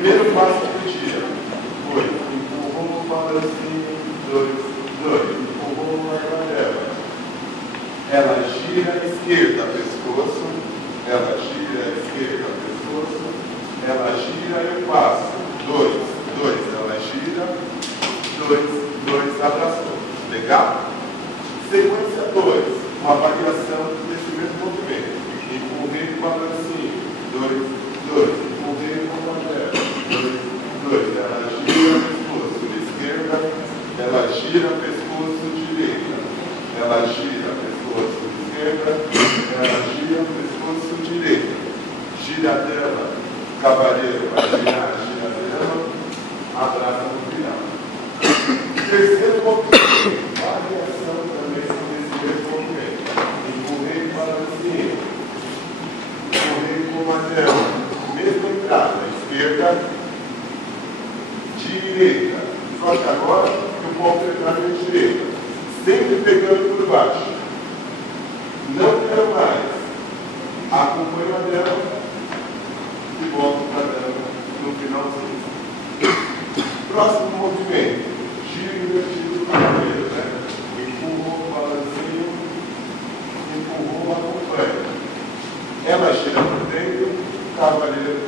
Primeiro passo do dia foi empurrou o balancinho, 2, empurrou a cadela. Ela gira à esquerda, pescoço, ela gira à esquerda, pescoço, ela gira e eu passo. 2, ela gira, 2, abraçou. Legal? Sequência 2, uma variação desse mesmo movimento. Empurrei o balancinho, 2, empurrei o cadela. 2, ela gira pescoço esquerda, ela gira pescoço direita, ela gira pescoço esquerda, ela gira pescoço direita, gira dela, cavaleiro vai girar, gira dela, abraça no final. Terceiro movimento, variação também desse mesmo movimento. Empurrei o balancinho, empurrei com a dela, mesma entrada, esquerda, direita, só que agora eu posso entrar na direita, sempre pegando por baixo. Não quero mais. Acompanho a dela e volto para dela no finalzinho. Próximo movimento, giro invertido do cavaleiro, né? Empurrou o balancinho, empurrou, acompanha. Ela gira por dentro, cavaleiro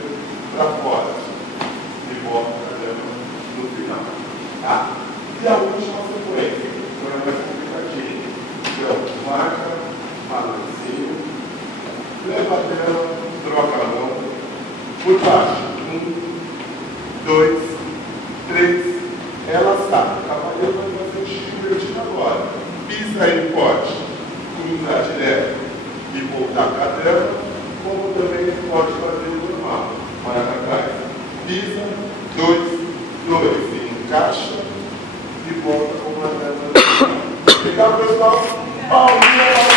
para fora e volta para dela no final. Tá? E a última sequência, foi a mais complicadinha. Então, marca, balancinho, leva a dela, troca a mão, por baixo. 1, 2, 3, ela sai. O cavaleiro vai fazer um giro invertido agora. Pisa aí forte, cruzar direto e voltar para a dela, como também pode fazer normal. Vai para trás. Pisa, 2, encaixa e volta com uma dela. Legal, pessoal? Palminha!